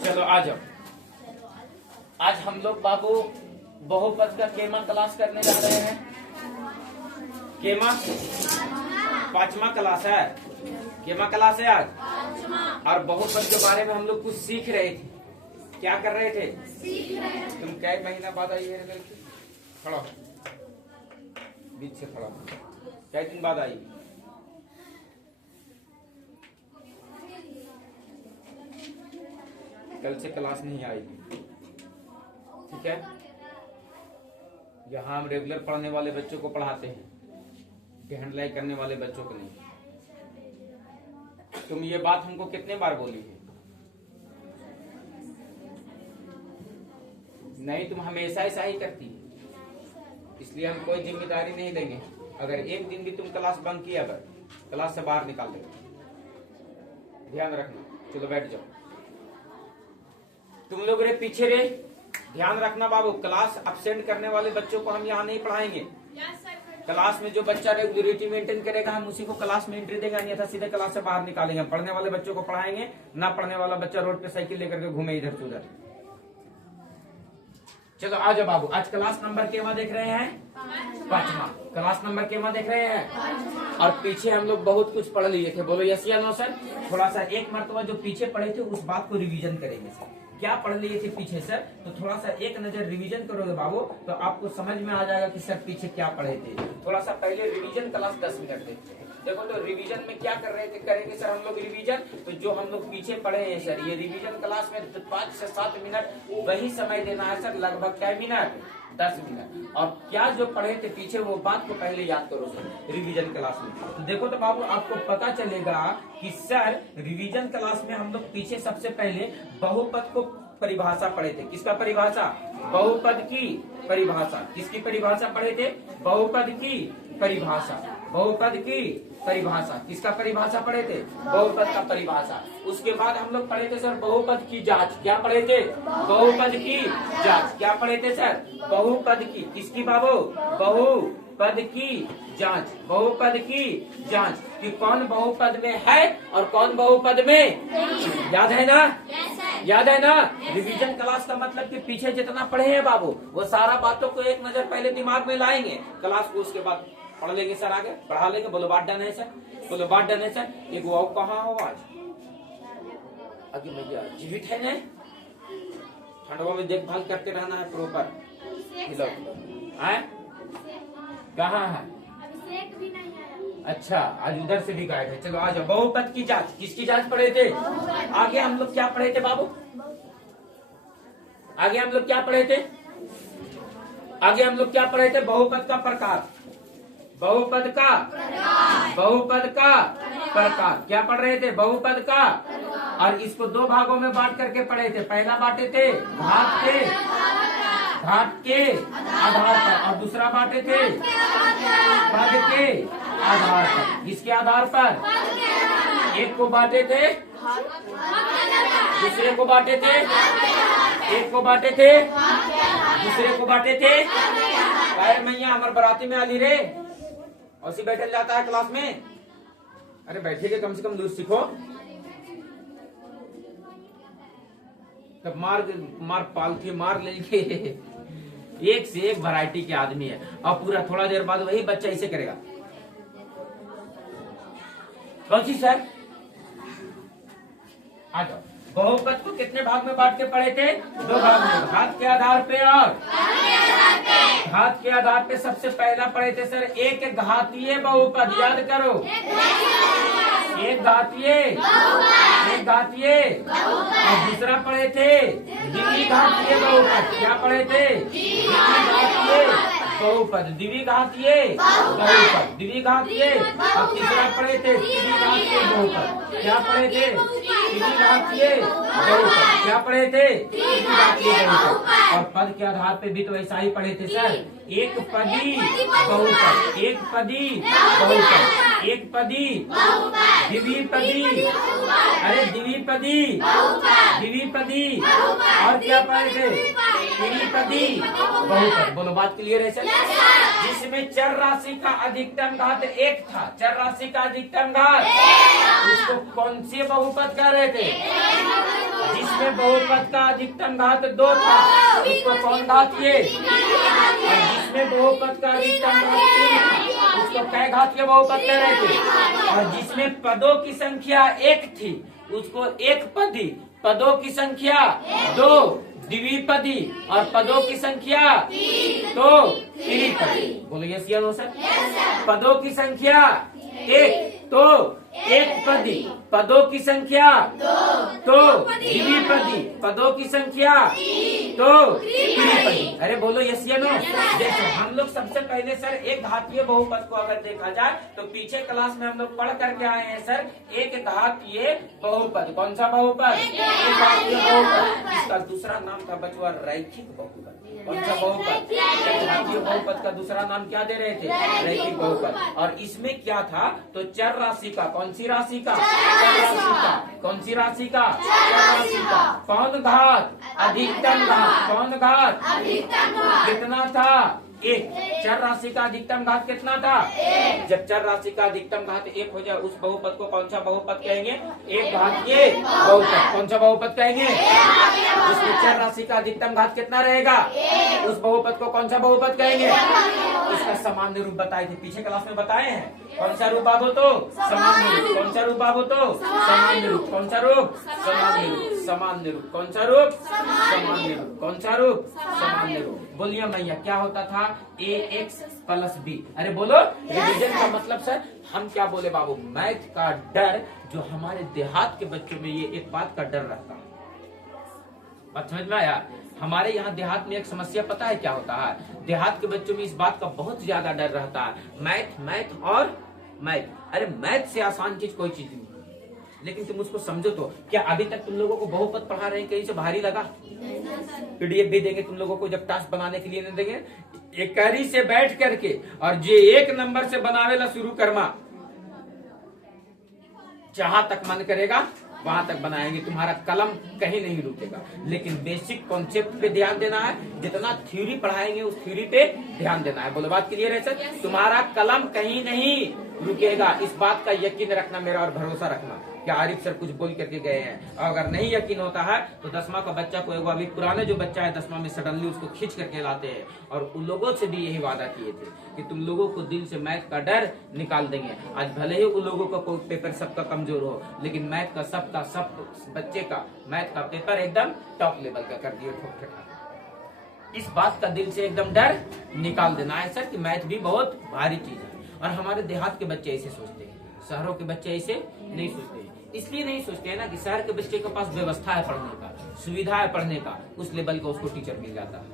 चलो आ जाओ। आज हम लोग बाबू बहुपद का केमा क्लास करने जा रहे हैं। केमा 5वां क्लास है। केमा क्लास है आज। और बहुपद के बारे में हम लोग कुछ सीख रहे थे। क्या कर रहे थे? तुम कै महीना बाद आई है? खड़ा बीच से खड़ा। कै दिन बाद आई? कल से क्लास नहीं आएगी, ठीक है? यहाँ हम रेगुलर पढ़ने वाले बच्चों को पढ़ाते हैं, ढलाई करने वाले बच्चों को नहीं। तुम ये बात हमको कितने बार बोली है? नहीं, तुम हमेशा ऐसा ही करती है, इसलिए हम कोई जिम्मेदारी नहीं देंगे। अगर एक दिन भी तुम क्लास बंक किया अगर क्लास से बाहर निकाल देगा, ध्यान रखना। चलो बैठ जाओ। तुम लोग रे पीछे रे, ध्यान रखना बाबू। क्लास अब्सेंट करने वाले बच्चों को हम यहाँ नहीं पढ़ाएंगे। क्लास में जो बच्चा रेगुलरिटी मेंटेन करेगा हम उसी को क्लास में एंट्री देंगे, अन्यथा सीधे क्लास से बाहर निकालेंगे। पढ़ने वाले बच्चों को पढ़ाएंगे, ना पढ़ने वाला बच्चा रोड पे साइकिल लेकर के घूमे इधर से उधर। चलो आ जाओ बाबू। आज क्लास नंबर केमा देख रहे हैं? 5वां क्लास नंबर केमा देख रहे हैं। और पीछे हम लोग बहुत कुछ पढ़ लिए थे। बोलो यस या नो सर? थोड़ा सा एक मरतबा जो पीछे पढ़े थे उस बात को रिवीजन करेंगे सर। क्या पढ़ लिए थे पीछे सर? तो थोड़ा सा एक नजर रिवीजन करोगे बाबू तो आपको समझ में आ जाएगा कि सर पीछे क्या पढ़े थे। थोड़ा सा पहले रिवीजन क्लास 10 मिनट देखते हैं। देखो तो रिवीजन में क्या कर रहे थे, करेंगे सर हम लोग रिवीजन। तो जो हम लोग पीछे पढ़े हैं सर, ये रिवीजन क्लास में 5 से 7 मिनट वही समय देना है सर। लगभग क्या मिनट? 10 मिनट। और क्या जो पढ़े थे पीछे वो बात को पहले याद करो सर रिवीजन क्लास में। तो देखो तो बाबू आपको पता चलेगा कि सर रिवीजन क्लास में हम लोग पीछे सबसे पहले बहुपद को परिभाषा पढ़े थे। किसका परिभाषा? बहुपद की परिभाषा। किसकी परिभाषा पढ़े थे? बहुपद की परिभाषा। बहुपद की परिभाषा। किसका परिभाषा पढ़े थे? बहुपद का परिभाषा। उसके बाद हम लोग पढ़े थे सर बहुपद की जांच। क्या पढ़े थे? बहुपद की जांच। क्या पढ़े थे सर? बहुपद की। किसकी बाबू? बहुपद की जांच। बहुपद की जांच कि कौन बहुपद में है और कौन बहुपद में। याद है ना? याद है ना? रिवीजन क्लास का मतलब कि पीछे जितना पढ़े हैं बाबू वो सारा बातों को एक नजर पहले दिमाग में लाएंगे। क्लास को उसके बाद पढ़ लेंगे सर, आगे पढ़ा लेंगे। बोलो बात डन है सर? बोलो बात डन है सर? एक वो कहाँ हो आज? आगे भैया जीवित है ना? ठंडवा में देखभाल करते रहना है प्रॉपर। कहाँ है? अच्छा, आज उधर से भी गायब है। चलो आ जाओ। बहुपद की जांच। किसकी जांच पढ़े थे? आगे हम लोग क्या पढ़े थे बाबू? आगे हम लोग क्या पढ़े थे? आगे हम लोग क्या पढ़े थे? बहुपद का प्रकार। बहुपद का प्रकार। क्या पढ़ रहे थे? बहुपद का। और इसको 2 भागों में बांट करके पढ़े थे। पहला बांटे थे घात के आधार पर और दूसरा बांटे थे पद के आधार पर। किसके आधार पर? एक को बांटे थे, दूसरे को बांटे थे, एक को बांटे थे, दूसरे को बांटे थे। अरे मैया हमारे बराती में आली रे और सी बैठल जाता है क्लास में। अरे बैठेगे कम से कम दूर सीखो। तब मार पालथी मार लेंगे। एक से एक वैरायटी के आदमी है और पूरा थोड़ा देर बाद वही बच्चा इसे करेगा। कौन सी सर? आ जाओ। बहुपद को कितने भाग में बांट के पढ़े थे? 2 भाग में। घात के आधार पे और घात के आधार पे सबसे पहला पढ़े थे सर एक घातीय बहुपद। याद करो, एक घातीय और दूसरा पढ़े थे द्विघातीय बहुपद। क्या पढ़े थे? द्विघातीय बहुपद। द्विघातीय बहुपद, द्विघातीय। और तीसरा पढ़े थे त्रिघातीय बहुपद। क्या पढ़े थे? त्रिघातीय बहुपद। क्या पढ़े थे? त्रिघातीय बहुपद। और पद के आधार पे भी तो ऐसा ही पढ़े थे सर। एक पदी बहुपद, एक पदी बहुपद, एक पदी द्विपदी। अरे द्विपदी, द्विपदी। और क्या पढ़े थे? त्रिपदी बहुपद। बोलो बात क्लियर है सर? जिसमें चर राशि का अधिकतम घात 1 था। चर राशि का अधिकतम घात उसको कौन सी बहुपद कह रहे थे? जिसमें बहुपद का अधिकतम घात 2 था उसको कौन घात किए, और जिसमें बहुपद का अधिकतम घात 3 था उसको कै घात के बहुपद कह रहे थे, और जिसमें पदों की संख्या 1 थी उसको एक पदी, पदों की संख्या 2 द्विपदी और पदों की संख्या तो त्रिपदी। बोलो यस या नो सर। पदों की संख्या 1 तो एक पदी, पदों की संख्या तो द्विपदी, पदों की संख्या तो त्रिपदी। अरे बोलो यस या नो। देखो हम लोग सबसे पहले सर एक घातीय बहुपद को अगर देखा जाए तो पीछे क्लास में हम लोग पढ़ करके आए हैं सर एक घातीय बहुपद। कौन सा बहुपद, एक घातीय बहुपद। इसका दूसरा नाम था बचवा रैखिक बहुपद। कौन सा बहुपद, घातीय बहुपद का दूसरा नाम क्या दे रहे थे, रैखिक बहुपद। और इसमें क्या था तो चर राशि का, कौन सी राशि का, चर राशि का, कौन सी राशि का, चर राशि का कौन घात, अधिकतम घात, कौन घात, कितना था 1। चर राशि का अधिकतम घात कितना था, जब चर राशि का अधिकतम घात 1 हो जाए उस बहुपद को कौन सा बहुपद कहेंगे, एक घातीय बहुपद। कौन सा बहुपद कहेंगे, उसमें चर राशि का अधिकतम घात कितना रहेगा, उस बहुपद को कौन सा बहुपद कहेंगे। इसका सामान्य रूप बताए थे, पीछे क्लास में बताए हैं। कौन सा रूप बाबू तो सामान्य रूप, कौन सा रूप बाबू तो सामान्य रूप, कौन सा रूप सामान्य रूप, सामान्य रूप, कौन सा रूप सामान्य रूप, कौन सा रूप सामान्य रूप। बोलिए भैया क्या होता था, ax प्लस b। अरे बोलो रिवीजन का मतलब सर हम क्या बोले बाबू, मैथ का डर जो हमारे देहात के बच्चों में ये एक बात का डर रहता है। बात समझ में आया। हमारे यहाँ देहात में एक समस्या पता है क्या होता है, देहात के बच्चों में इस बात का बहुत ज्यादा डर रहता है, मैथ मैथ और मैथ। अरे मैथ से आसान चीज कोई चीज नहीं, लेकिन तुम उसको समझो तो। क्या अभी तक तुम लोगों को बहुपद पढ़ा रहे हैं कहीं से भारी लगा, पीडीएफ भी देंगे तुम लोगों को जब टास्क बनाने के लिए नहीं देंगे, एक करी से बैठ करके और जे 1 नंबर से बनावेला शुरू करमा, जहां तक मन करेगा वहां तक बनाएंगे, तुम्हारा कलम कहीं नहीं रुकेगा। लेकिन बेसिक कॉन्सेप्ट पे ध्यान देना है, जितना थ्योरी पढ़ाएंगे उस थ्योरी पे ध्यान देना है। बोलो बात क्लियर है सर। तुम्हारा कलम कहीं नहीं रुकेगा, इस बात का यकीन रखना मेरा और भरोसा रखना। क्या आरिफ सर कुछ बोल करके गए हैं, और अगर नहीं यकीन होता है तो 10वां का बच्चा को, अभी पुराने जो बच्चा है 10वां में सडनली उसको खींच करके लाते हैं, और उन लोगों से भी यही वादा किए थे कि तुम लोगों को दिल से मैथ का डर निकाल देंगे। आज भले ही उन लोगों का पेपर सबका कमजोर हो, लेकिन मैथ का सब बच्चे का मैथ का पेपर एकदम टॉप लेवल का कर दिए ठोक ठोक। इस बात का दिल से एकदम डर निकाल देना है सर कि मैथ भी बहुत भारी चीज है। और हमारे देहात के बच्चे ऐसे सोचते हैं, शहरों के बच्चे ऐसे नहीं सोचते। इसलिए नहीं सोचते हैं ना कि शहर के बच्चे के पास व्यवस्था है पढ़ने का, सुविधा है पढ़ने का, उस लेवल का उसको टीचर मिल जाता है,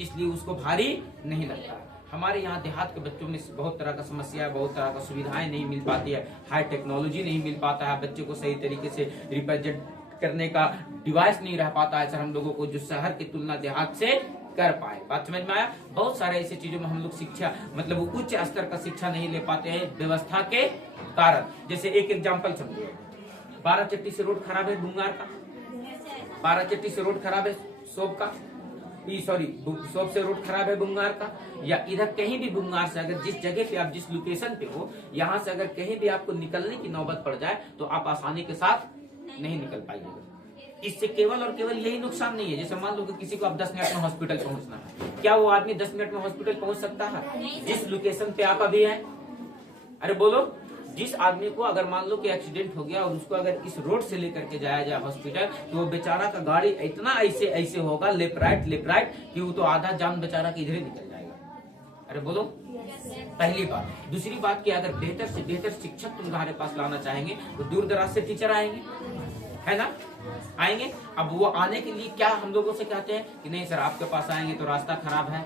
इसलिए उसको भारी नहीं लगता। हमारे यहाँ देहात के बच्चों में बहुत तरह का समस्या है, बहुत तरह का सुविधाएं नहीं मिल पाती है, हाई टेक्नोलॉजी नहीं मिल पाता है, बच्चे को सही तरीके से रिप्रेजेंट करने का डिवाइस नहीं रह पाता है सर हम लोगों को, जो शहर की तुलना देहात से कर पाए। बात समझ में आया। बहुत सारे ऐसी चीजों में हम लोग शिक्षा मतलब उच्च स्तर का शिक्षा नहीं ले पाते हैं व्यवस्था के कारण। जैसे एक एग्जाम्पल समझो, 12 चट्टी से रोड खराब है बुंगार का, 12 चट्टी से रोड खराब है सोप का, सोप से रोड खराब है बुंगार का, या इधर कहीं भी बुंगार से अगर जिस जगह पे आप जिस लोकेशन पे हो, यहाँ से अगर कहीं भी आपको निकलने की नौबत पड़ जाए तो आप आसानी के साथ नहीं निकल पाइएगा। इससे केवल और केवल यही नुकसान नहीं है, जैसे मान लो कि किसी को अब 10 मिनट में हॉस्पिटल पहुंचना है, क्या वो आदमी 10 मिनट में हॉस्पिटल पहुंच सकता है जिस लोकेशन पे आप अभी हैं? अरे बोलो, जिस आदमी को अगर मान लो कि एक्सीडेंट हो गया और उसको अगर इस रोड से लेकर के जाया जाए हॉस्पिटल, तो वो बेचारा का गाड़ी इतना ऐसे होगा लेफ्ट राइट कि वो तो आधा जान बेचारा के इधर ही निकल जाएगा। अरे बोलो, पहली बात। दूसरी बात कि अगर बेहतर से बेहतर शिक्षक तुम्हारे पास लाना चाहेंगे तो दूर दराज से टीचर आएंगे, है ना, आएंगे। अब वो आने के लिए क्या हम लोगों से कहते हैं कि नहीं सर आपके पास आएंगे तो रास्ता खराब है,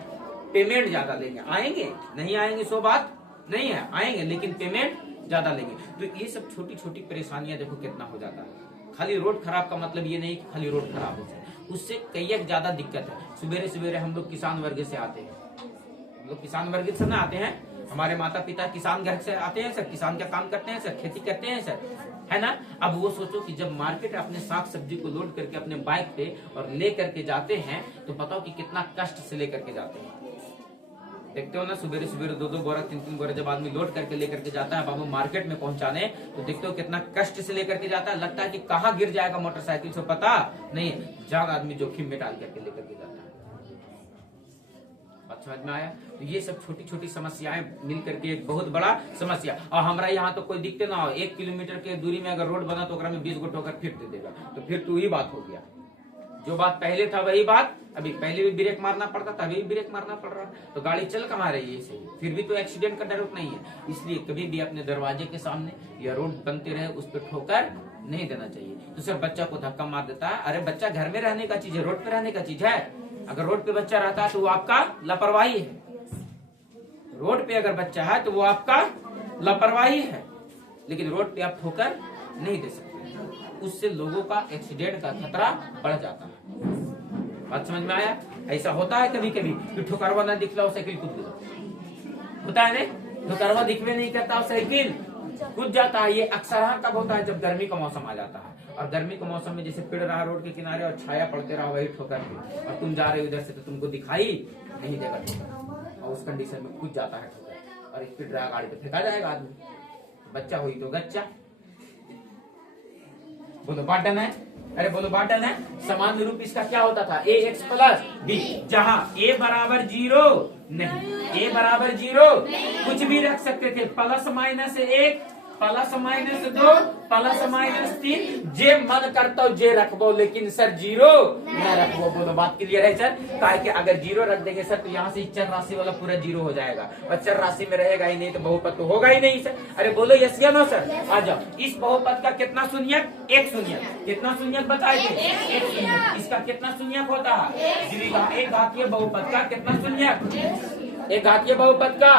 पेमेंट ज्यादा लेंगे। आएंगे नहीं आएंगे सो बात नहीं है, आएंगे लेकिन पेमेंट ज्यादा लेंगे। तो ये सब छोटी छोटी परेशानियां देखो कितना हो जाता है। खाली रोड खराब का मतलब ये नहीं कि खाली रोड खराब हो जाए, उससे कई ज्यादा दिक्कत है। सवेरे सवेरे हम लोग किसान वर्ग से आते हैं, हम लोग किसान वर्ग से ना आते हैं, हमारे माता पिता किसान घर से आते हैं सर, किसान का काम करते हैं सर, खेती करते हैं सर, है ना। अब वो सोचो कि जब मार्केट अपने साग सब्जी को लोड करके अपने बाइक पे और ले करके जाते हैं तो बताओ कि कितना कष्ट से लेकर के जाते हैं। देखते हो ना, सुबह सुबह 2-2 बोरा 3-3 बोरा जब आदमी लोड करके लेकर के जाता है बाबू मार्केट में पहुंचाने, तो देखते हो कितना कष्ट से लेकर के जाता है। लगता है कि कहाँ गिर जाएगा मोटरसाइकिल से, पता नहीं, जान आदमी जोखिम में डाल करके लेकर के जाता है। बात समझ में आया? तो ये सब छोटी छोटी समस्याएं मिल करके एक बहुत बड़ा समस्या। और हमारा यहाँ तो कोई दिखते ना हो, 1 किलोमीटर के दूरी में अगर रोड बना तो में 20 गो ठोकर फिर दे देगा, तो फिर तो वही बात हो गया। जो बात पहले था वही बात अभी, पहले भी ब्रेक मारना पड़ता था, अभी भी ब्रेक मारना पड़ रहा, तो गाड़ी चल कहाँ रही है सही, फिर भी तो एक्सीडेंट का डर नहीं है। इसलिए कभी भी अपने दरवाजे के सामने या रोड बनते रहे उस पर ठोकर नहीं देना चाहिए। तो सिर्फ बच्चा को धक्का मार देता है, अरे बच्चा घर में रहने का चीज है, रोड पे रहने का चीज है। अगर रोड पे बच्चा रहता है तो वो आपका लापरवाही है। रोड पे अगर बच्चा है तो वो आपका लापरवाही है, लेकिन रोड पे आप ठोकर नहीं दे सकते, उससे लोगों का एक्सीडेंट का खतरा बढ़ जाता है। बात समझ में आया? ऐसा होता है कभी कभी कि ठोकरवा ना दिखला हो साइकिल कूद गया, होता है ना, ठोकरवा दिखवे नहीं करता साइकिल कूद जाता है। ये अक्सर कब होता है? जब गर्मी का मौसम आ जाता है, और गर्मी के मौसम में जैसे पेड़ रहा रोड के किनारे और छाया पड़ते रहा वही ठोकर पे, और तुम जा रहे हो इधर से तो तुमको दिखाई नहीं देगा ठोकर, और उस कंडीशन में कूद जाता है ठोकर, और स्पीड रहा गाड़ी पे फेंका जाएगा आदमी, बच्चा हुई तो गच्चा। बोलो बात डन है? अरे बोलो बात डन है? सामान्य रूप इसका क्या होता था? ax प्लस b, जहाँ a बराबर 0 नहीं, a बराबर 0 कुछ भी रख सकते थे, plus minus 1 plus minus 2 plus minus 3, जे मन करता हो जे रखबो, लेकिन सर 0 न रखबो। बोलो बात क्लियर है सर? काहे कि अगर 0 रख देंगे सर तो यहाँ से चर राशि वाला पूरा 0 हो जाएगा, और चर राशि में रहेगा ही नहीं तो बहुपद तो होगा ही नहीं सर। अरे बोलो यस या नो सर? आ जाओ, इस बहुपद का कितना शून्यक? 1 शून्यक। कितना शून्यक बताए थे? 1 शून्यक। इसका कितना शून्यक होता है? एक घातीय बहुपद का कितना शून्यक? एक घातीय बहुपद का,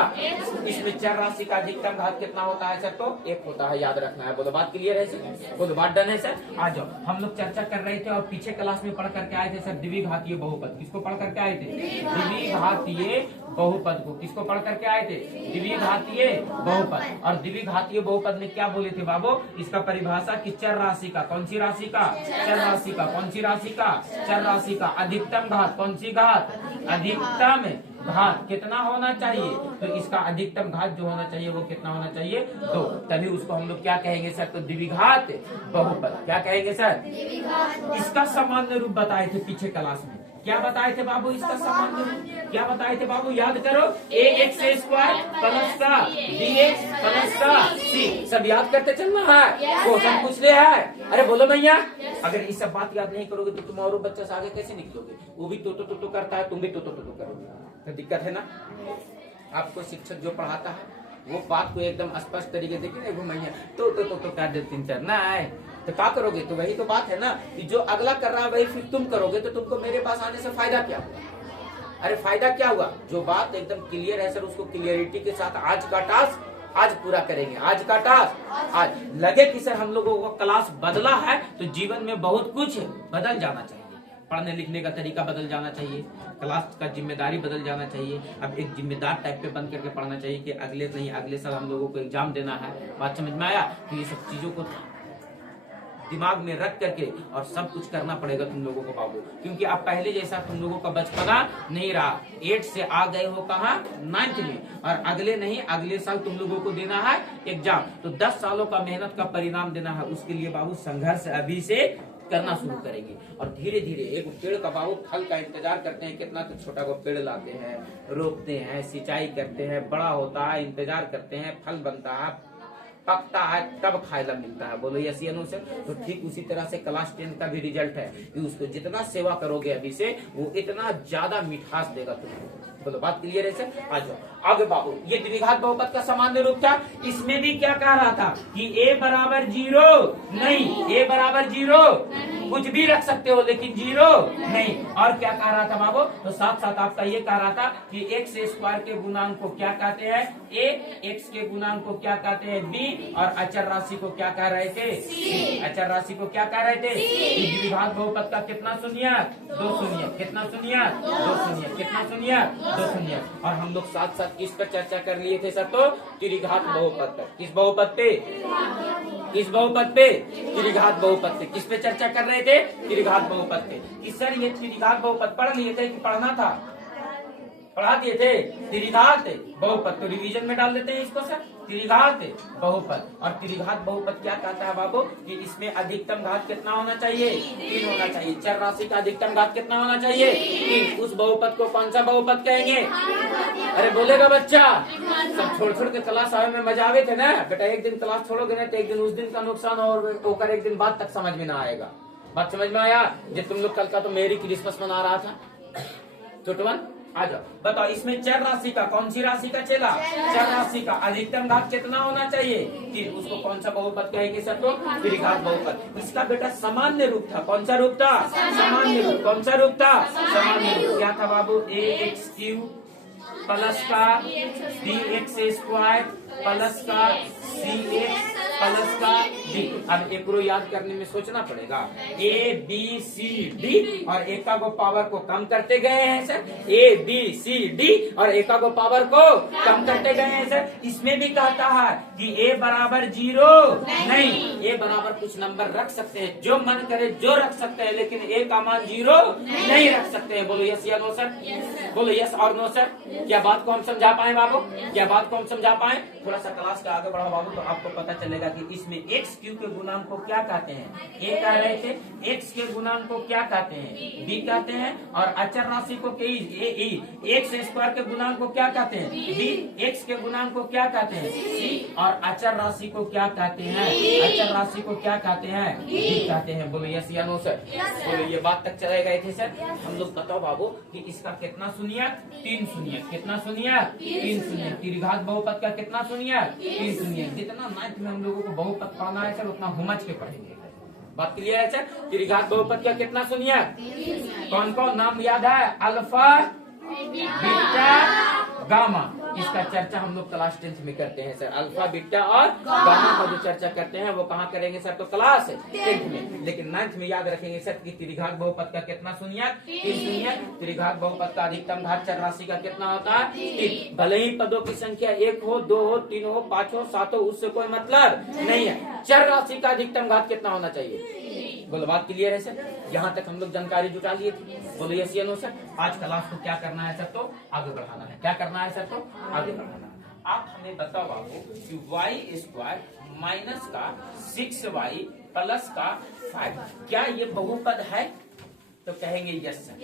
इसमें चर राशि का अधिकतम घात कितना होता है सर? तो 1 होता है, याद रखना है। बोलो बात क्लियर है सर? बोलो बात डन है सर? आ जाओ, हम लोग चर्चा कर रहे थे और पीछे क्लास में पढ़ करके आए थे सर द्विघातीय बहुपद। किसको पढ़ करके आए थे? द्विघातीय बहुपद को। किसको पढ़ करके आए थे? द्विघातीय बहुपद। और द्विघातीय बहुपद में क्या बोले थे बाबू? इसका परिभाषा कि चर राशि का, कौन सी राशि का? चर राशि का। कौन सी राशि का? चर राशि का अधिकतम घात, कौन सी घात? अधिकतम घात कितना होना चाहिए? तो इसका अधिकतम घात जो होना चाहिए वो कितना होना चाहिए? 2, तभी उसको हम लोग क्या कहेंगे सर? तो द्विघात बहुपद। क्या कहेंगे सर? इसका सामान्य रूप बताए थे पीछे क्लास में। क्या बताए थे बाबू? इसका सामान्य रूप क्या बताए थे बाबू? याद करो, ax स्क्वायर प्लस का bx प्लस का c, सब याद करते चलना है, क्वेश्चन पूछ ले है। अरे बोलो भैया, अगर ये सब बात याद नहीं करोगे तो तुम और बच्चा से आगे कैसे निकलोगे? वो भी तो करता है, तुम भी तो करोगे, तो दिक्कत है ना। आपको शिक्षक जो पढ़ाता है वो बात को एकदम स्पष्ट तरीके से कि घुमाइए तो कर दे 3-4 ना आए तो क्या करोगे? तो वही तो बात है ना कि जो अगला कर रहा है वही फिर तुम करोगे, तो तुमको मेरे पास आने से फायदा क्या हुआ? अरे फायदा क्या हुआ? जो बात एकदम क्लियर है सर उसको क्लियरिटी के साथ आज का टास्क आज पूरा करेंगे। आज का टास्क आज लगे कि सर हम लोगों को क्लास बदला है तो जीवन में बहुत कुछ बदल जाना चाहिए। पढ़ने लिखने का तरीका बदल जाना चाहिए, क्लास का जिम्मेदारी बदल जाना चाहिए। अब एक जिम्मेदार टाइप पे बंद करके पढ़ना चाहिए कि अगले साल हम लोगों को एग्जाम देना है। बात समझ में आया? तो ये सब चीजों को दिमाग में रख करके और सब कुछ करना पड़ेगा तुम लोगों को बाबू, क्योंकि अब पहले जैसा तुम लोगों का बचपना नहीं रहा। 8 से आ गए हो कहाँ? 9th में, और अगले साल तुम लोगों को देना है एग्जाम। तो 10 सालों का मेहनत का परिणाम देना है, उसके लिए बाबू संघर्ष अभी से करना शुरू करेंगे। और धीरे धीरे एक पेड़ का बाबू फल का इंतजार करते हैं, कितना तो छोटा को पेड़ लाते हैं, रोपते हैं, सिंचाई करते हैं, बड़ा होता है, इंतजार करते हैं, फल बनता है, पकता है, तब खायला मिलता है। बोलो यस या नो सर? तो ठीक उसी तरह से क्लास 10 का भी रिजल्ट है कि उसको जितना सेवा करोगे अभी से वो इतना ज्यादा मिठास देगा तुमको। बोलो बात क्लियर है सर? आ जाओ आगे बाबू। ये द्विघात बहुपद का सामान्य रूप था। इसमें भी क्या कह रहा था कि a बराबर 0 नहीं, a बराबर 0 कुछ भी रख सकते हो लेकिन 0 नहीं। और क्या कह रहा था बाबू? तो साथ साथ आपका ये कह रहा था कि x स्क्वायर के गुणांक को क्या कहते हैं? a, x के गुणांक को क्या कहते हैं? b, और अचर राशि को क्या कह रहे थे? c। अचर राशि को क्या कह रहे थे? द्विघात बहुपद का कितना शून्यक? 2 शून्यक। कितना शून्यक? 2 शून्यक। कितना शून्यक? 2 शून्यक। और हम लोग साथ साथ किस पर चर्चा कर लिए थे सर? तो त्रिघात बहुपद पर। किस बहुपद पे? किस बहुपद पे? त्रिघात बहुपद पे। किस पे चर्चा कर रहे थे? त्रिघात बहुपद पे। कि सर ये त्रिघात बहुपद पढ़ लिए थे कि पढ़ना था? पढ़ा दिए थे। त्रिघात बहुपद, तो रिवीजन में डाल देते हैं इसको सर। त्रिघात बहुपद, और त्रिघात बहुपद क्या कहता है बाबू कि इसमें अधिकतम घात कितना होना चाहिए? 3 होना चाहिए। चर राशि का अधिकतम घात कितना होना चाहिए? 3। उस बहुपद को कौन सा बहुपद कहेंगे? अरे बोलेगा बच्चा? सब छोड़ छोड़ के क्लास आवे में मजा आवे थे ना बेटा। एक दिन क्लास छोड़ोगे ना तो एक दिन उस दिन का नुकसान और होकर एक दिन बाद तक समझ में ना आएगा। बात समझ में आया? जब तुम लोग कल का तो मेरी क्रिसमस मना रहा था। छोटवन आ जाओ, बताओ इसमें चर राशि का, कौन सी राशि का चेला? चर राशि का अधिकतम घात कितना होना चाहिए? 3। उसको कौन सा बहुपद कहेंगे सर? तो त्रिघात बहुपद। इसका बेटा सामान्य रूप था। कौन सा रूप था? सामान्य रूप। कौन सा रूप था? सामान्य रूप। क्या था बाबू? ax³ प्लस का dx² प्लस का cx प्लस का d। अब एक रो याद करने में सोचना पड़ेगा। a b c d और एका को पावर को कम करते गए हैं sir. a b c d और एका को पावर को कम करते गए हैं सर। इसमें भी कहता है कि a बराबर 0 नहीं, a बराबर कुछ नंबर रख सकते हैं, जो मन करे जो रख सकते हैं, लेकिन a का मान 0 नहीं रख सकते हैं। बोलो यस या नो सर? बोलो यस और नो सर? क्या बात को हम समझा पाए बाबू? क्या बात को हम समझा पाए? थोड़ा सा क्लास का आगे बढ़ाओ बाबू, तो आपको पता चलेगा कि इसमें x³ के गुणांक को क्या कहते हैं। a कह रहे थे, x के गुणांक को क्या कहते हैं? b कहते हैं। और अचर राशि को x² के गुणांक को क्या कहते हैं? b। x के गुणांक को क्या कहते हैं? c। और अचर राशि को क्या कहते हैं? अचर राशि को क्या कहते हैं? d कहते हैं। बोलो यस या नो सर? बोलो ये बात तक चले गए थे सर। हम लोग बताओ बाबू कि इसका कितना सुनिए? 3 सुनिए। कितना सुनिए? 3 सुनिए। त्रिघात बहुपद का कितना सुनिए? 3 सुनिए। जितना 9th में हम लोगों को बहुपद पढ़ना है सर उतना हुमच के पढ़ेंगे। बात क्लियर है सर? त्रिघात बहुपद का कितना सुनिए? कौन कौन नाम याद है? Alpha, beta, gamma. इसका चर्चा हम लोग क्लास 10th में करते हैं सर। अल्फा, बीटा और गामा का जो चर्चा करते हैं वो कहाँ करेंगे सर? तो क्लास 10th में। लेकिन 9th में याद रखेंगे सर कि त्रिघात बहुपद का कितना सुनिए? 3 सुनिए। त्रिघात बहुपद का अधिकतम घात चर राशि का कितना होता है? 3। भले ही पदों की संख्या 1 हो, 2 हो, 3 हो, 5 हो, 7 हो, उससे कोई मतलब नहीं है। चर राशि का अधिकतम घात कितना होना चाहिए? बोलो बात क्लियर है सर? यहाँ तक हम लोग जानकारी जुटा लिए थे। बोलो यस या नो सर? आज क्लास को क्या करना है सर? तो आगे बढ़ाना है। क्या करना है सर? तो आगे बढ़ाना है। आप हमें बताओ बाबू कि y² माइनस का 6y प्लस का 5 क्या ये बहुपद है? तो कहेंगे यस सर।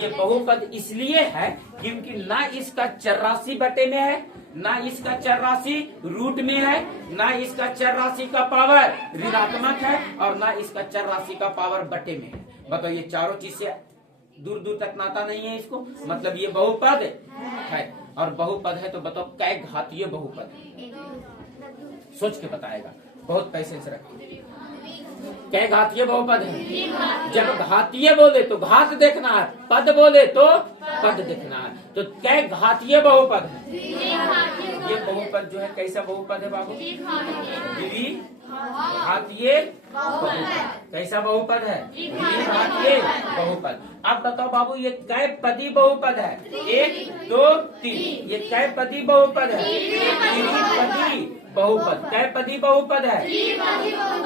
ये बहुपद इसलिए है क्योंकि ना इसका चर राशि बटे में है, ना इसका चर राशि रूट में है, ना इसका चर राशि का पावर ऋणात्मक है, और ना इसका चर राशि का पावर बटे में है। बताओ ये चारों चीज से दूर दूर तक नाता नहीं है इसको, मतलब ये बहुपद है। और बहुपद है तो बताओ कै घातीय बहुपद है? सोच के बताएगा, बहुत पेशेंस रखिए। कै घातीय बहुपद है? जब घातीय बोले तो घात देखना है, पद बोले तो पद देखना है। तो कै घातीय बहुपद है? ये बहुपद जो है कैसा बहुपद है बाबू? द्विघातीय बहुपद। कैसा बहुपद है? द्विघातीय बहुपद। अब बताओ बाबू ये कै पदी बहुपद है? 1 2 3। ये कै पदी बहुपद है? त्रिपदी बहुपद। कै पदी बहुपद है?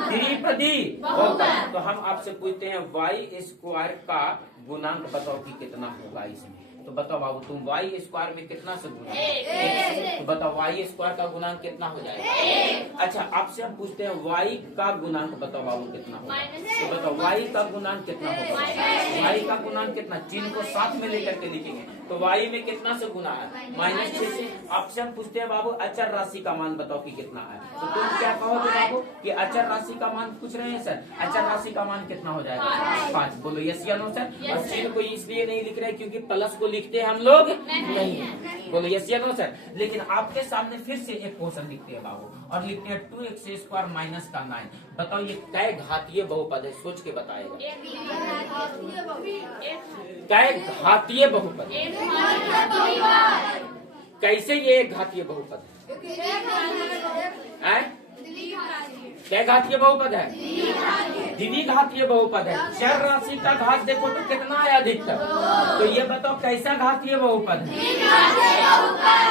त्रिपदी बहुपद। तो हम आपसे पूछते हैं y² का गुणांक बताओ कि कितना होगा इसमें। तो बताओ बाबू तुम y² में कितना से गुना? तो बताओ y² का गुणांक कितना हो जाएगा? अच्छा आपसे हम पूछते हैं y का गुणांक बताओ बाबू कितना होगा? तो बताओ y का गुणांक कितना होगा? y का गुणांक कितना? चिन्ह को साथ में लेकर के लिखेंगे। तो y में कितना से गुना है? -6 से। आपसे हम पूछते हैं बाबू अचर राशि का मान बताओ कि कितना है? तो तुम क्या कहोगे बाबू कि अचर राशि का मान पूछ रहे हैं सर? अचर राशि का मान कितना हो जाएगा? 5। बोलो यस या नो सर? और चिन्ह को इसलिए नहीं लिख रहे क्योंकि प्लस को लिखते हैं हम लोग नहीं। बोलो यस या नो सर? लेकिन आपके सामने फिर से एक क्वेश्चन लिखते हैं बाबू, और लिखते हैं 2x² माइनस का 9। बताओ ये कै घातीय बहुपद है? सोच के बताएगा। कै घातीय बहुपद? कैसे ये एक घातीय बहुपद है? कै घातीय बहुपद है? द्विघातीय बहुपद है। चर राशि का घात देखो तो कितना है अधिकतम, तो ये बताओ कैसा घातीय बहुपद है,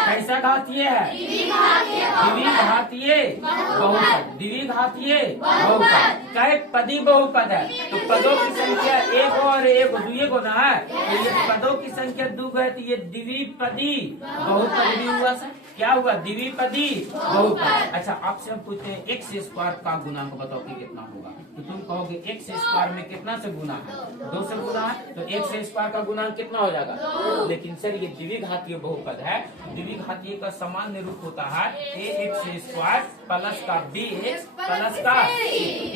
कैसा घातीय है, द्विघातीय बहुपद, द्विघातीय बहुपद। कई पदी बहुपद है तो पदों की संख्या एक और एक दुए गुना है, तो ये पदों की संख्या दो है तो ये द्विपदी बहुपद भी हुआ सर। क्या हुआ, द्विपदी बहुपद। अच्छा आपसे हम पूछते हैं एक्स स्क्वायर का गुणांक बताओ कि कितना होगा, तो तुम कहोगे एक्स स्क्वायर में कितना से गुना है, 2 से गुना है, तो एक्स स्क्वायर का गुणांक कितना हो जाएगा। लेकिन सर ये द्विघातीय बहुपद है, द्विघातीय का सामान्य रूप होता है ए एक्स स्क्वायर प्लस का बी एक्स प्लस का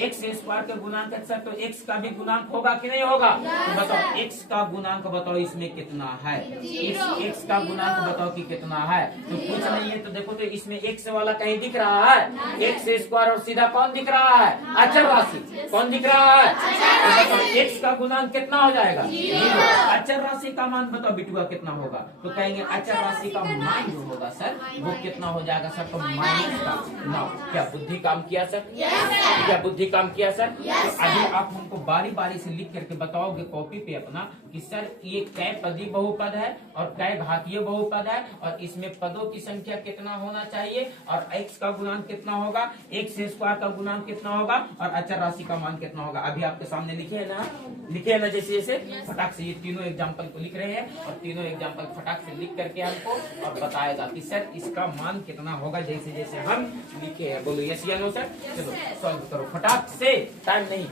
एक्स स्क्वायर के गुणांक सर, तो एक्स का भी गुणांक होगा कि नहीं होगा, तो बताओ एक्स का गुणांक बताओ इसमें कितना है, एक्स का गुणांक बताओ कि कितना है। तो कुछ नहीं है, तो देखो तो इसमें एक्स वाला कहीं दिख रहा है, एक्स स्क्वायर और सीधा कौन दिख रहा है, अचर राशि कौन दिख रहा है, तो बताओ एक्स का गुणांक कितना हो जाएगा, अचर राशि का मान बताओ बिटुआ कितना होगा, तो कहेंगे अचर राशि का मान जो होगा सर वो कितना हो जाएगा सर, तो माइनस का 9। क्या बुद्धि काम किया सर, क्या बुद्धि काम किया सर। तो अभी आप हमको बारी बारी से लिख करके बताओगे कॉपी पे अपना कि सर ये कै पदी बहुपद है और कै घातीय बहुपद है और इसमें पदों की संख्या कितना होना चाहिए और एक्स का गुणांक कितना होगा, एक्स स्क्वायर का गुणांक कितना होगा और अचर राशि का मान कितना होगा। अभी आपके सामने लिखे है ना, लिखे है ना, जैसे जैसे फटाक से ये तीनों एग्जाम्पल को लिख रहे हैं और तीनों एग्जाम्पल फटाक से लिख करके हमको और बताएगा कि सर इसका मान कितना होगा जैसे जैसे हम लिखे हैं। बोलो यस या नो सर। चलो सॉल्व करो फटाक से, टाइम नहीं,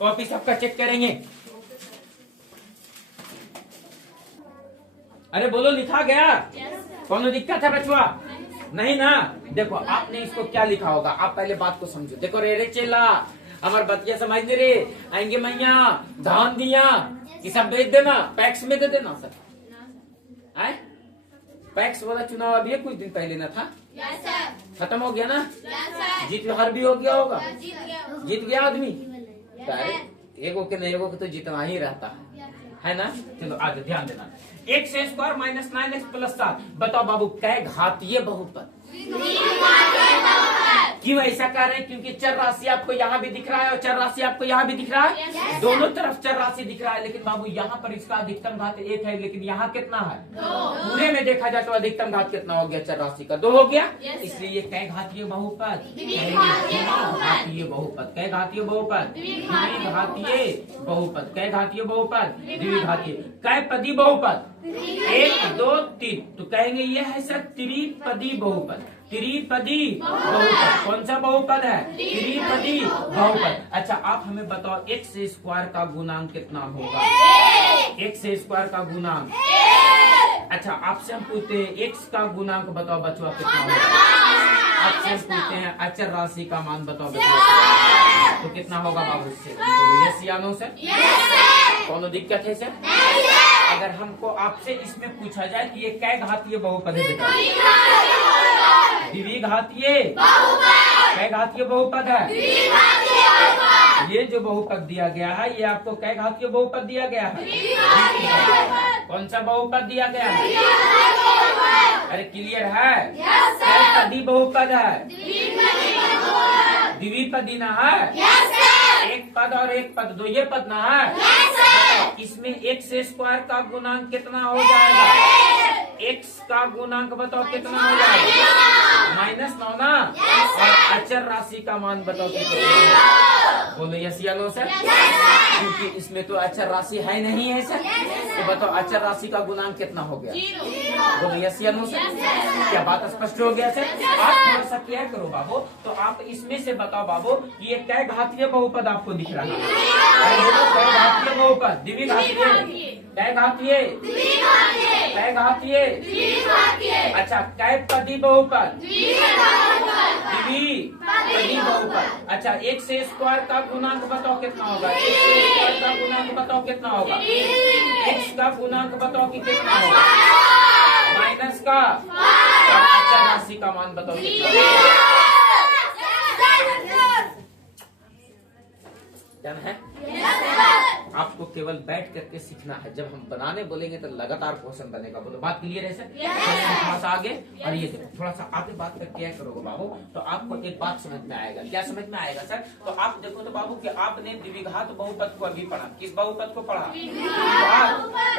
कॉपी सबका चेक करेंगे। अरे बोलो लिखा गया, कौन दिक्कत है बचवा, नहीं ना। देखो आपने इसको क्या लिखा होगा, आप पहले बात को समझो। देखो रे चेला हमार बतिया समझने रे, आएंगे मैया धान दिया ये सब बेच देना, पैक्स में दे देना सर। आए पैक्स वाला चुनाव अभी कुछ दिन पहले ना था, खत्म हो गया ना, जीत हार भी हो गया होगा, जीत गया आदमी। अरे एगो के नहीं एगो के तो जीतना ही रहता है ना। चलो आज ध्यान देना, x square minus 9x plus 7, बताओ बाबू कै घातीय बहुपद, क्यों ऐसा कर रहे हैं, क्योंकि चर राशि आपको यहाँ भी दिख रहा है और चर राशि आपको यहाँ भी दिख रहा है, दोनों तरफ चर राशि दिख रहा है। लेकिन बाबू यहाँ पर इसका अधिकतम घात 1 है, लेकिन यहाँ कितना है, पूरे में देखा जाए तो अधिकतम घात कितना हो गया, चर राशि का 2 हो गया। इसलिए ये कै घातीय बहुपद, घातीय बहुपद, कै घातीय बहुपद, द्विघातीय बहुपद, कै घातीय बहुपद, द्विघातीय, कै पदी बहुपद 1 2 3, तो कहेंगे ये है सर त्रिपदी बहुपद, त्रिपदी बहुपद। कौन सा बहुपद है, त्रिपदी बहुपद। अच्छा आप हमें बताओ एक्स स्क्वायर का गुणांक कितना होगा, एक्स स्क्वायर का गुणांक। अच्छा आपसे हम पूछते हैं एक्स का गुणांक बताओ बचवा कितना होगा, आपसे हम पूछते हैं अचर राशि का मान बताओ बचवा, तो कितना होगा बाबू से, यस या नो सर, कौन दिक्कत है सर। अगर हमको आपसे इसमें पूछा जाए कि ये कै घातीय बहुपद है बेटा, द्विघातीय, कै घातीय बहुपद है, ये जो बहुपद दिया गया है ये आपको कै घातीय बहुपद दिया गया है, कौन सा बहुपद दिया गया है, अरे क्लियर है, कै पदी बहुपद है, द्विपदी ना है, एक पद और एक पद, दो ये पद ना है। इसमें एक्स स्क्वायर का गुणांक कितना हो जाएगा, एक्स का गुणांक बताओ कितना हो जाएगा, -9 ना, और अचर राशि का मान बताओ कितना, बोलो यस या नो सर, क्योंकि इसमें तो अचर राशि है नहीं है सर, तो बताओ अचर राशि का गुणांक कितना हो गया, बोलो यस या नो सर। क्या बात स्पष्ट हो गया सर। आप थोड़ा सा क्लियर करो बाबू, तो आप इसमें से बताओ बाबू ये कै घातीय बहुपद आपको दिख रहा है, कै घातीय बहुपद, द्विघातीय, कै घातीय, कै घातीय, अच्छा कै पदी बहुपद, द्विपदी बहुपद। अच्छा एक्स स्क्वायर का गुणांक बताओ कितना होगा, एक्स स्क्वायर का गुणांक बताओ कितना होगा, एक्स का गुणांक बताओ कि कितना होगा, माइनस का, और अचर राशि का मान बताओ कितना है, आपको केवल बैठ करके सीखना है। जब हम बनाने बोलेंगे तो लगातार क्वेश्चन बनेगा। बोलो बात क्लियर है सर? थोड़ा सा आगे और ये देखो थोड़ा सा आगे बात करके क्या करोगे बाबू, तो आपको एक बात समझ में आएगा। क्या समझ में आएगा सर? तो आप देखो तो बाबू कि आपने द्विघात बहुपद को अभी पढ़ा। किस बहुपद को पढ़ा?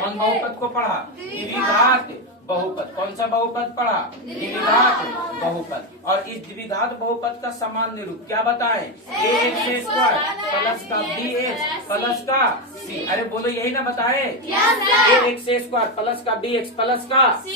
कौन बहुपद को पढ़ा? द्विघात बहुपद। कौन सा बहुपद पढ़ा? द्विघात बहुपद। और इस द्विघात बहुपद का सामान्य रूप क्या बताएं? ax स्क्वायर प्लस का bx प्लस का c। अरे बोलो यही ना बताए? ax स्क्वायर प्लस का bx प्लस का c।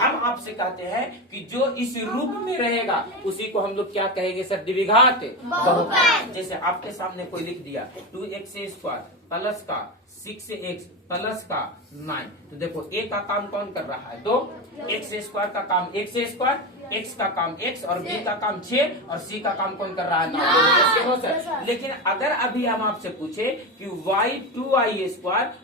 हम आपसे कहते हैं कि जो इस रूप में रहेगा उसी को हम लोग क्या कहेंगे सर? द्विघात बहुपद। जैसे आपके सामने कोई लिख दिया 2x स्क्वायर प्लस का 6x प्लस का 9, तो देखो a का काम कौन कर रहा है? 2। x स्क्वायर का काम x स्क्वायर, x का काम x और b का काम 6 और c का काम कौन कर रहा है? 9। लेकिन अगर अभी हम आपसे पूछे कि y 2y स्क्वायर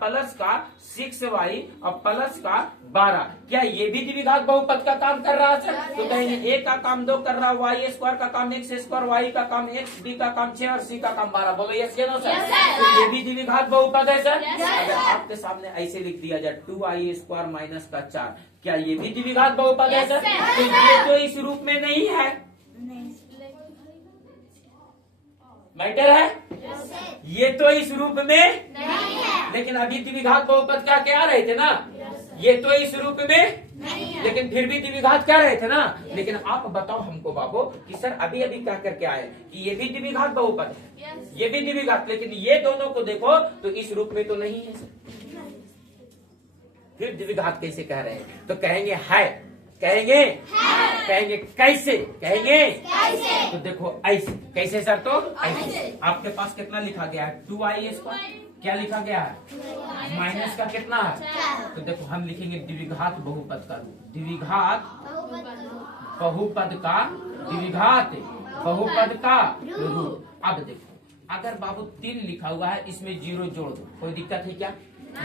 प्लस का 6y और प्लस का 12, क्या ये भी द्विघात बहुपद का काम कर रहा है सर? तो कहेंगे a का काम 2 कर रहा है, y स्क्वायर का काम x स्क्वायर, y का काम x, b का काम 6 और c का काम 12। बोलो यस या नो सर? तो ये भी द्विघात बहुपद है सर। अगर आपके सामने ऐसे लिख दिया जाए 2y स्क्वायर माइनस का 4, क्या ये भी द्विघात बहुपद है सर? तो ये तो इस रूप में नहीं है। मैटर है? ये तो इस रूप में नहीं है। लेकिन अभी द्विघात बहुपद क्या क्या रहे थे ना? ये तो इस रूप में नहीं है, लेकिन फिर भी द्विघात क्या रहे थे ना? लेकिन आप बताओ हमको बाबू कि सर अभी अभी क्या करके आए कि ये भी द्विघात बहुपद है, ये भी द्विघात, लेकिन ये दोनों को देखो तो इस रूप में तो नहीं है सर। फिर द्विघात कैसे कह रहे हैं? तो कहेंगे है, कहेंगे कहेंगे कैसे? कहेंगे कैसे? तो देखो ऐसे। कैसे सर? तो ऐसे। आपके पास कितना लिखा गया है? 2y square. क्या लिखा गया है? माइनस का कितना है? तो देखो हम लिखेंगे द्विघात बहुपद का रूप। द्विघात बहुपद का, द्विघात बहुपद का रूप। अब देखो अगर बाबू 3 लिखा हुआ है, इसमें 0 जोड़ दो, कोई दिक्कत है क्या?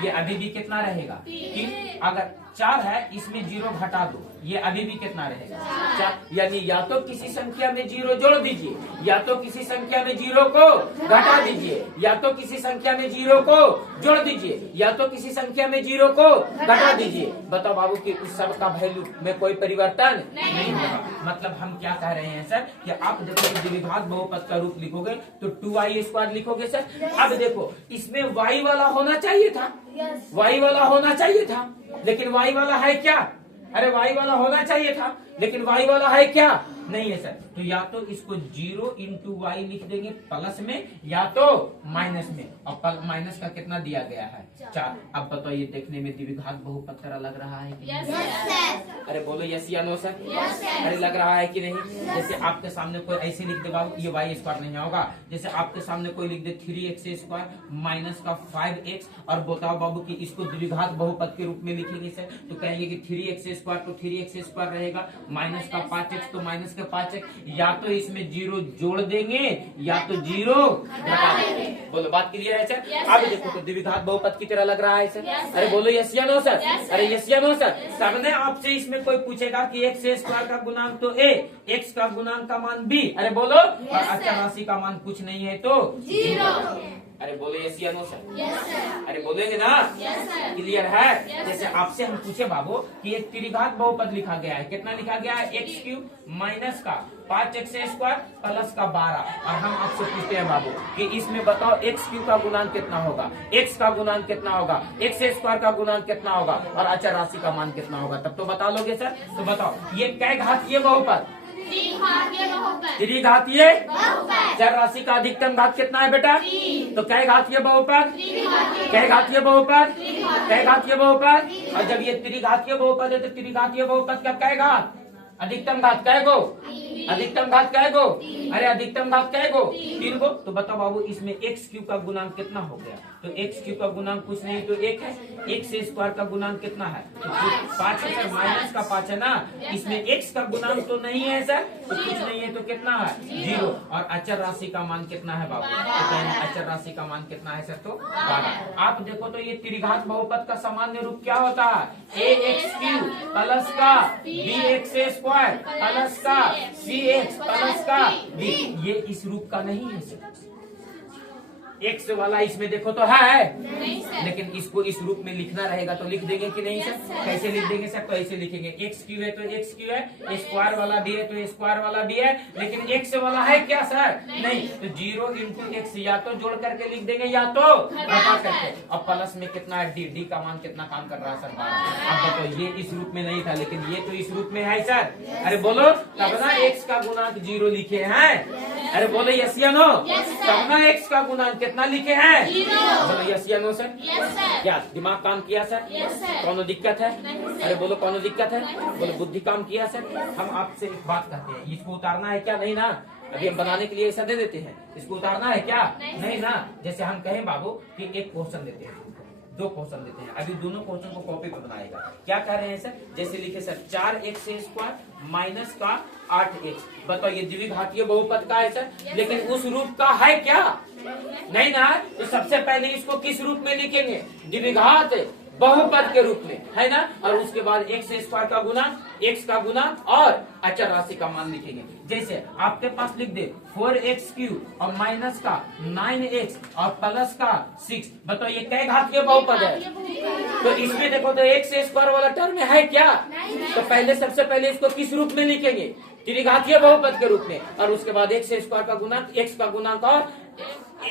ये अभी भी कितना रहेगा? 3। अगर 4 है, इसमें 0 घटा दो, ये अभी भी कितना रहेगा? 4। यानी या तो किसी संख्या में 0 जोड़ दीजिए, या तो किसी संख्या में 0 को घटा दीजिए, या तो किसी संख्या में 0 को जोड़ दीजिए, या तो किसी संख्या में 0 को घटा दीजिए। बताओ बाबू कि उस सब का वैल्यू में कोई परिवर्तन नहीं होगा। मतलब हम क्या कह रहे हैं सर कि आप देखो द्विघात बहुपद का रूप लिखोगे तो 2y स्क्वायर लिखोगे सर। अब देखो इसमें y वाला होना चाहिए था, y वाला होना चाहिए था, लेकिन y वाला है क्या? अरे y वाला होना चाहिए था, लेकिन y वाला है क्या? नहीं है सर। तो या तो इसको 0 इंटू वाई लिख देंगे प्लस में, या तो माइनस में। और माइनस का कितना दिया गया है? 4। अब बताओ ये देखने में द्विघात बहुपद तरह लग रहा है कि नहीं? अरे बोलो यस या नो सर? अरे लग रहा है कि नहीं? जैसे आपके सामने कोई ऐसे लिख दे बाबू, ये y स्क्वायर नहीं होगा। जैसे आपके सामने कोई लिख दे 3x स्क्वायर माइनस का 5x, और बताओ बाबू कि इसको द्विघात बहुपद के रूप में लिखेंगे सर, तो कहेंगे कि 3x स्क्वायर तो 3x स्क्वायर रहेगा, माइनस का 5x तो माइनस का 5x। या तो इसमें 0 जोड़ देंगे या तो 0 घटा देंगे। बोलो बात क्लियर है सर? अब देखो तो द्विघात बहुपद की तरह लग रहा है सर। अरे बोलो यस या नो सर? अरे यस या नो सर? सबने आपसे इसमें कोई पूछेगा कि x स्क्वायर का गुणांक तो a, x का गुणांक का मान b। अरे बोलो, और अचर राशि का मान कुछ नहीं है तो 0। अरे बोलो यस या नो सर? अरे बोलेंगे ना? क्लियर है? जैसे आपसे हम पूछे बाबू कि एक त्रिघात बहुपद लिखा गया है, कितना लिखा गया है? x क्यूब माइनस का 5x स्क्वायर प्लस का 12, और हम आपसे पूछते हैं बाबू कि इसमें बताओ x क्यूब का गुणांक कितना होगा, x का गुणांक कितना होगा, x स्क्वायर का गुणांक कितना होगा, और अचर राशि का मान कितना होगा? तब तो बता लोगे सर। तो बताओ ये कै घातीय बहुपद? त्रिघातीय बहुपद। चर राशि का अधिकतम घात कितना है बेटा? तो कै घातीय बहुपद? कै घातीय बहुपद? कै घातीय बहुपद। और जब ये त्रिघातीय बहुपद है तो त्रिघातीय बहुपद का कै घात? अधिकतम घात कै गो? अधिकतम घात कै गो? अरे अधिकतम घात कै गो? 3 गो। तो बताओ बाबू इसमें x क्यूब का गुणांक कितना हो गया? तो x क्यूब का गुणांक कुछ नहीं तो 1 है। x स्क्वायर का गुणांक कितना है? तो 5 है सर, माइनस का 5 है ना। इसमें x का गुणांक तो नहीं है सर, तो कुछ नहीं है तो कितना है? 0। और अचर राशि का मान कितना है बाबू? तो अचर राशि का मान कितना है सर? तो 12। आप देखो तो ये त्रिघात बहुपद का सामान्य रूप क्या होता है? ax क्यूब प्लस का bx स्क्वायर प्लस का cx प्लस का b। ये इस रूप का नहीं है सर। एक्स वाला इसमें देखो तो है, नहीं सर। लेकिन इसको इस रूप में लिखना रहेगा तो लिख देंगे कि नहीं सर? Yes, sir. कैसे लिख देंगे सर? तो ऐसे लिखेंगे एक्स क्यू है तो एक्स क्यू है, स्क्वायर वाला भी है तो स्क्वायर वाला भी है, लेकिन एक्स वाला है क्या सर? नहीं। तो 0 इंटू एक्स या तो जोड़ करके लिख देंगे या तो घटा करके। अब प्लस में कितना है? डी। डी का मान कितना काम कर रहा है सर? 12। अब बताओ, ये इस रूप में नहीं था लेकिन ये तो इस रूप में है सर। अरे बोलो, तब ना एक्स का गुणांक 0 लिखे हैं। अरे बोलो यस या नो? तब ना एक्स का गुणांक कितना लिखे हैं? बोलो यस या नो सर? Yes sir. क्या दिमाग काम किया सर? Yes sir. कौन दिक्कत है? नहीं सर। अरे बोलो कौन दिक्कत है? नहीं बोलो बुद्धि काम किया सर? हम आपसे एक बात कहते हैं, इसको उतारना है क्या? नहीं ना। अभी हम बनाने के लिए ऐसा दे देते हैं, इसको उतारना है क्या? नहीं ना। जैसे हम कहें बाबू कि एक क्वेश्चन देते हैं, 2 क्वेश्चन देते हैं, अभी दोनों क्वेश्चन को कॉपी पर बनाएगा। क्या कह रहे हैं सर? जैसे लिखे सर 4x² माइनस का 8x। बताओ ये द्विघातीय बहुपद का है सर, लेकिन उस रूप का है क्या? नहीं ना। तो सबसे पहले इसको किस रूप में लिखेंगे? द्विघात बहुपद के रूप में, है ना। और उसके बाद x² का गुणांक, x का गुणांक और अचर राशि का मान लिखेंगे। जैसे आपके पास लिख दे 4x³ और माइनस का 9x और प्लस का 6। बताओ ये कै घातीय बहुपद है? तो इसमें देखो तो x² वाला टर्म है क्या? तो पहले सबसे पहले इसको किस रूप में लिखेंगे? त्रिघातीय बहुपद के रूप में। और उसके बाद x² का गुणांक, x का गुणांक और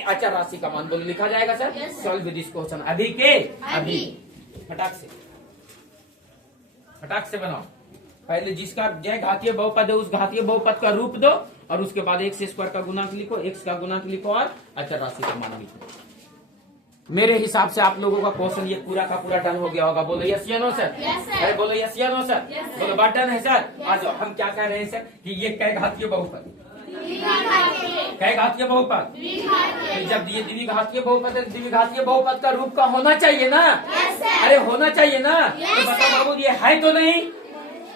अचर राशि का मान बोलो लिखा जाएगा सर। सॉल्व दिस क्वेश्चन अभी के अभी। फटाक से बनाओ। पहले जिसका जय घातीय बहुपद है उस घातीय बहुपद का रूप दो और उसके बाद x² का गुणांक लिखो, x का गुणांक लिखो और अचर राशि का मान लिखो। मेरे हिसाब से आप लोगों का क्वेश्चन ये पूरा का पूरा डन हो गया होगा। बोलो यस या नो सर? अरे बोलो यस या नो सर? बोलो बात डन है सर? आ जाओ, हम क्या कह रहे हैं सर कि ये कै घातीय बहुपद, कै घातीय बहुपद। तो जब ये द्विघातीय बहुपद है, द्विघातीय बहुपद का रूप का होना चाहिए ना? अरे होना चाहिए ना। तो बताओ बाबू ये है तो नहीं?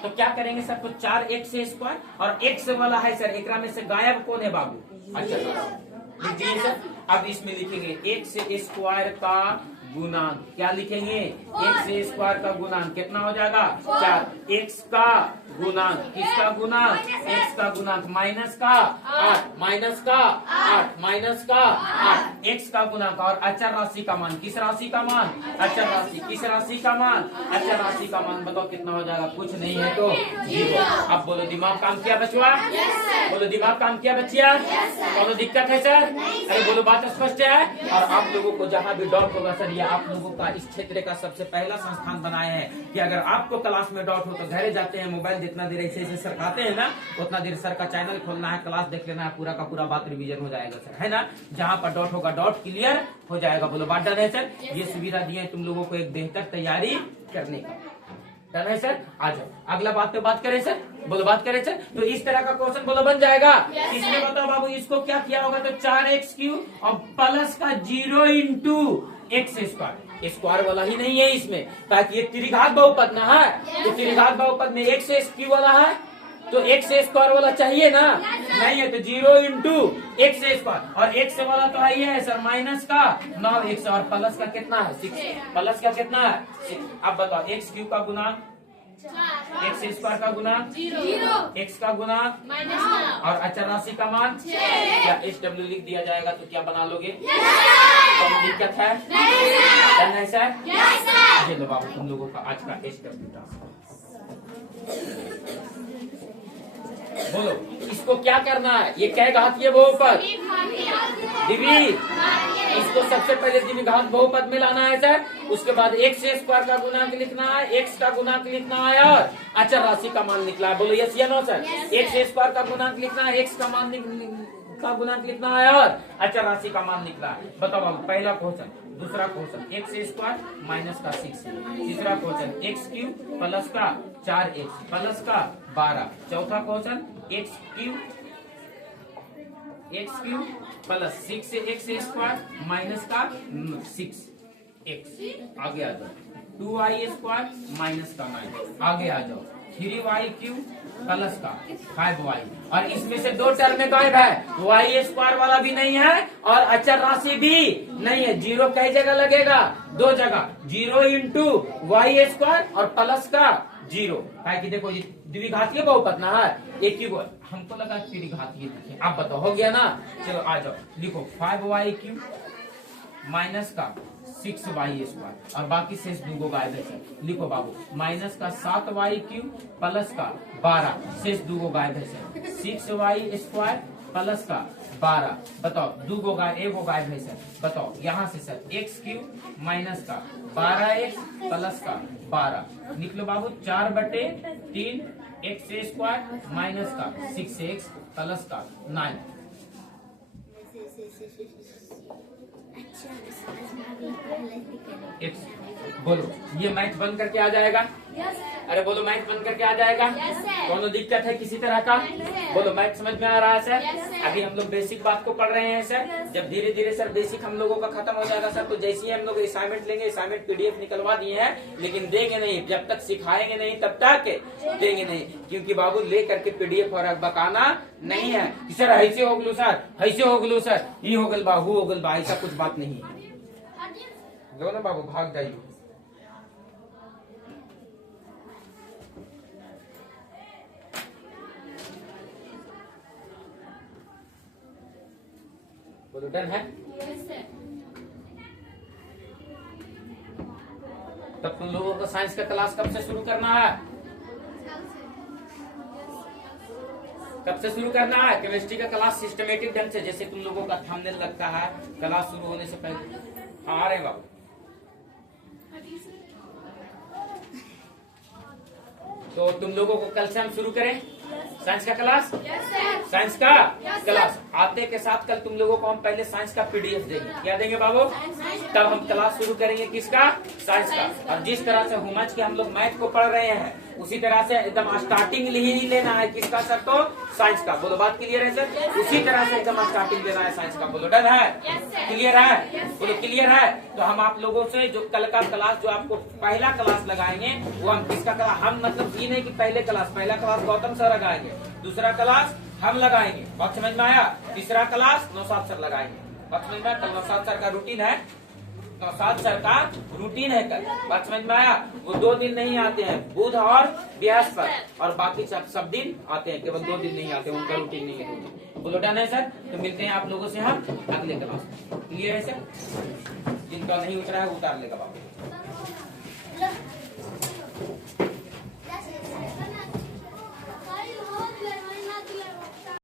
तो क्या करेंगे सर? तो 4x² और x वाला है सर, एकरा में से गायब कौन है बाबू? अच्छा लिख दिए सर। अब इसमें लिखेंगे x² का गुणांक। क्या लिखेंगे? x² का गुणांक कितना हो जाएगा? 4। x का गुणांक, किसका गुणांक? x का गुणांक माइनस का 8, माइनस का 8, माइनस का 8, x का गुणांक और अचर राशि का मान। किस राशि का मान? अचर राशि। किस राशि का मान? अचर राशि का मान। बताओ कितना हो जाएगा? कुछ नहीं है तो 0। अब बोलो दिमाग काम किया बचवा? बोलो दिमाग काम किया बच्चिया? बोलो दिक्कत है सर? अरे बोलो बात स्पष्ट है। और आप लोगों को जहाँ भी डाउट होगा सर, ये आप लोगों का इस क्षेत्र का सबसे पहला संस्थान बनाया है कि अगर आपको क्लास में डाउट हो तो घरे जाते हैं, मोबाइल जितना देर ऐसे ऐसे सर खाते हैं ना, उतना देर सर का चैनल खोलना है, क्लास देख लेना है, पूरा का पूरा बात रिवीजन हो जाएगा सर, है ना। जहाँ पर डाउट होगा डाउट क्लियर हो जाएगा। बोलो बात डन है सर? ये सुविधा दी है तुम लोगों को एक बेहतर तैयारी करने का। डन है सर? आ जाओ अगला बात पे बात करें सर। बोलो बात करें सर। तो इस तरह का क्वेश्चन बोलो बन जाएगा। इसमें बताओ बाबू इसको क्या किया होगा? तो 4x³ और प्लस का 0 इंटू x²। स्क्वायर वाला ही नहीं है इसमें, ताकि ये त्रिघात बहुपद ना है। तो त्रिघात बहुपद में x² वाला है तो x² वाला चाहिए ना? नहीं है तो 0 इंटू x² और x वाला तो है ही है सर माइनस का 9x और प्लस का कितना है? 6। प्लस का कितना है? 6। अब बताओ x³ का गुणांक, x² का गुणांक, x का गुणांक और अचर राशि का मान। क्या SW लिख दिया जाएगा तो क्या बना लोगे? कोई दिक्कत है? डन है सर? ये लो बाबू तुम लोगों का आज का SW टास्क। बोलो इसको क्या करना है? ये कै घातीय बहुपद? द्विघात। इसको सबसे पहले द्विघात बहुपद में लाना है सर। उसके बाद x² का गुणांक लिखना है, x का गुणांक लिखना है और अचर राशि का मान लिखना है। बोलो यस या नो सर? x² का गुणांक लिखना है, x का मान का गुणांक लिखना है और अचर राशि का मान लिखना है। बताओ पहला क्वेश्चन। दूसरा क्वेश्चन x² माइनस का 6। तीसरा क्वेश्चन x³ प्लस का 4x प्लस का 12। चौथा question x³ plus 6x² minus का 6x। आगे आ जाओ 2y² माइनस का 9। आगे आ जाओ 3y³ प्लस का 5y। और इसमें से 2 टर्म में गायब है, y² वाला भी नहीं है और अचर राशि भी नहीं है। 0 कई जगह लगेगा? 2 जगह। 0 इंटू y² और प्लस का 0 है कि देखो ये द्विघातीय बहुपद ना है, एक ही हमको लगा त्रिघातीय। आप बताओ हो गया ना? चलो आ जाओ लिखो 5y³ माइनस का 6y स्क्वायर और बाकी शेष दूगो गायब है सर। लिखो बाबू, माइनस का 7y क्यूब प्लस का 12 शेष दूगो गायब है सर। 6y स्क्वायर प्लस का 12, बताओ दूगो गायब, एगो गायब है सर। बताओ यहाँ से सर x क्यूब माइनस का 12x प्लस का 12 लिख लो बाबू। 4/3 x स्क्वायर माइनस का 6x प्लस का 9। बोलो ये मैथ बन करके आ जाएगा? अरे बोलो मैथ बन करके आ जाएगा? कोनो दिक्कत है किसी तरह का? बोलो मैथ समझ में आ रहा है सर? अभी हम लोग बेसिक बात को पढ़ रहे हैं सर। जब धीरे धीरे सर बेसिक हम लोगों का खत्म हो जाएगा सर, तो जैसे ही हम लोग असाइनमेंट लेंगे, असाइनमेंट PDF निकलवा दिए हैं, लेकिन देंगे नहीं जब तक सिखाएंगे नहीं तब तक देंगे नहीं, क्योंकि बाबू ले करके PDF और बकाना नहीं है कि सर ऐसे हो गलू सर, ऐसे हो गलू सर, ये हो गल बा, वो हो गल बा, ऐसा कुछ बात नहीं है। दो ना बाबू, भाग जाइए। बोलो डन है? तब तुम लोगों को साइंस का क्लास कब से शुरू करना है? कब से शुरू करना है? केमिस्ट्री का क्लास सिस्टमेटिक ढंग से, जैसे तुम लोगों का थंबनेल लगता है क्लास शुरू होने से पहले। हाँ आ रहे बाबू। तो तुम लोगों को कल से हम शुरू करें साइंस का क्लास? साइंस का क्लास आते के साथ कल तुम लोगों को हम पहले साइंस का PDF देंगे। क्या देंगे बाबू? तब हम क्लास शुरू करेंगे किसका? साइंस का। और जिस तरह से होमच के हम लोग मैथ को पढ़ रहे हैं, उसी तरह से एकदम स्टार्टिंग ही लेना है किसका सर? तो साइंस का। बोलो बात क्लियर है सर? उसी तरह से एकदम स्टार्टिंग लेना है साइंस का। बोलो डन है? क्लियर है? बोलो क्लियर है? तो हम आप लोगों से जो कल का क्लास, जो आपको पहला क्लास लगाएंगे, वो हम किसका क्लास? हम मतलब ये नहीं कि पहले क्लास, पहला क्लास गौतम सर लगाएंगे, दूसरा क्लास हम लगाएंगे, बात समझ में आया? तीसरा क्लास नौशाद सर लगाएंगे, बात समझ में आया? कल नौशाद सर का रूटीन है, नौशाद सर का रूटीन है कल, बात समझ में आया? वो 2 दिन नहीं आते हैं, बुध और बृहस्पति, और बाकी सब दिन आते हैं, केवल 2 दिन नहीं आते, उनका रूटीन नहीं है। बोलो डन है सर? तो मिलते हैं आप लोगों से हम अगले क्लास। क्लियर है सर? जिनका नहीं उतरा है उतार लेगा बाबू।